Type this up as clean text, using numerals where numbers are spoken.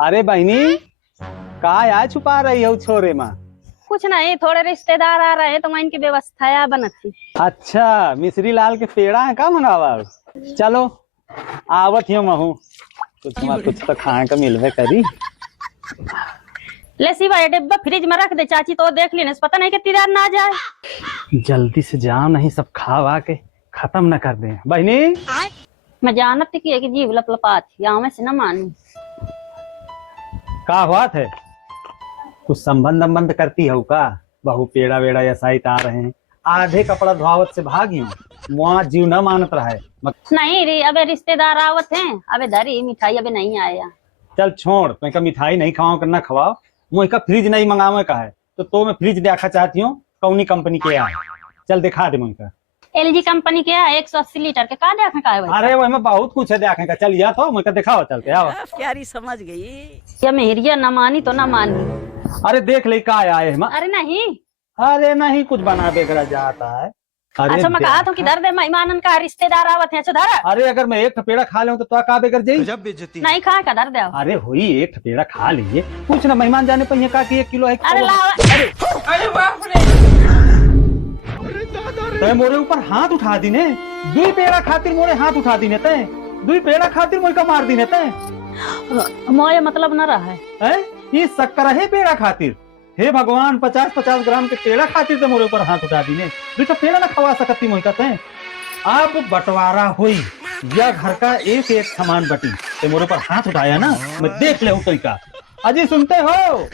अरे बहनी का आय छुपा रही हो छोरे माँ। कुछ नहीं, थोड़े रिश्तेदार आ रहे हैं तो मैं इनकी व्यवस्था बनत थी। अच्छा मिश्री लाल के पेड़ा है का मंगावा। चलो आवत ही महू कुछ तो खाए का मिलवे करी। ले सिवा ये डिब्बा फ्रिज में रख दे चाची, तो देख लेने पता नहीं कितनी देर ना आ जाए। जल्दी से जाओ नहीं सब खा के खत्म न कर दे। बहनी मैं जानत थी कि जीव लपलपा थी, गाँव में से न मानू। का बात है, कुछ संबंध करती हो का। बहु पेड़ा वेड़ा ऐसा ही आ रहे हैं, आधे कपड़ा धोआवत से भागी मुआ जीव न मानत रहा है। नहीं रे, अबे रिश्तेदार आवत हैं, अबे धरी मिठाई अबे नहीं आया। चल छोड़, मैं का मिठाई नहीं खाओ करना खवाओ। मुझे का फ्रिज नहीं मंगावे का है तो मैं फ्रिज देखा चाहती हूँ कौनी कंपनी के है। चल दिखा दे मुझे का। एलजी कंपनी के है 180 लीटर के, का देखे का है भाई। अरे वही में बहुत कुछ है देखे का। चल या तो मुझे दिखाओ, चल के आओ। प्यारी समझ गई। ये मेहरिया न मानी तो न मानी। अरे देख ले का आए है। अरे नहीं, अरे नहीं कुछ बना बेगरा जाता है। अरे अच्छा मैं कहा था कि दर्द मेहमानन का रिश्तेदार आवत है। सुधारा अरे अगर मैं एक पेड़ा खा लूं तो का बेगर जाई। नहीं खा का दर्द। अरे हुई एक पेड़ा खा लीजिए, कुछ ना मेहमान जाने पर का कि 1 किलो है। अरे लावा, अरे बाप रे, तय मोरे ऊपर हाथ उठा दी ने। 2 पेड़ा खातिर मोरे हाथ उठा दी ने। तय 2 पेड़ा खातिर मोरे का मार दी ने। तय मोये मतलब न रहा है। ये शक्कर है पेड़ा खातिर। हे भगवान, 50-50 ग्राम के पेड़ा खातिर तो मोरे ऊपर हाथ उठा दी ने। तो पेड़ा ना खवा सकती मोहि का। तय अब बंटवारा हुई या घर का एक एक सामान बटी तो मोरे ऊपर हाथ उठाया ना, मैं देख ले तो का। अजी सुनते हो।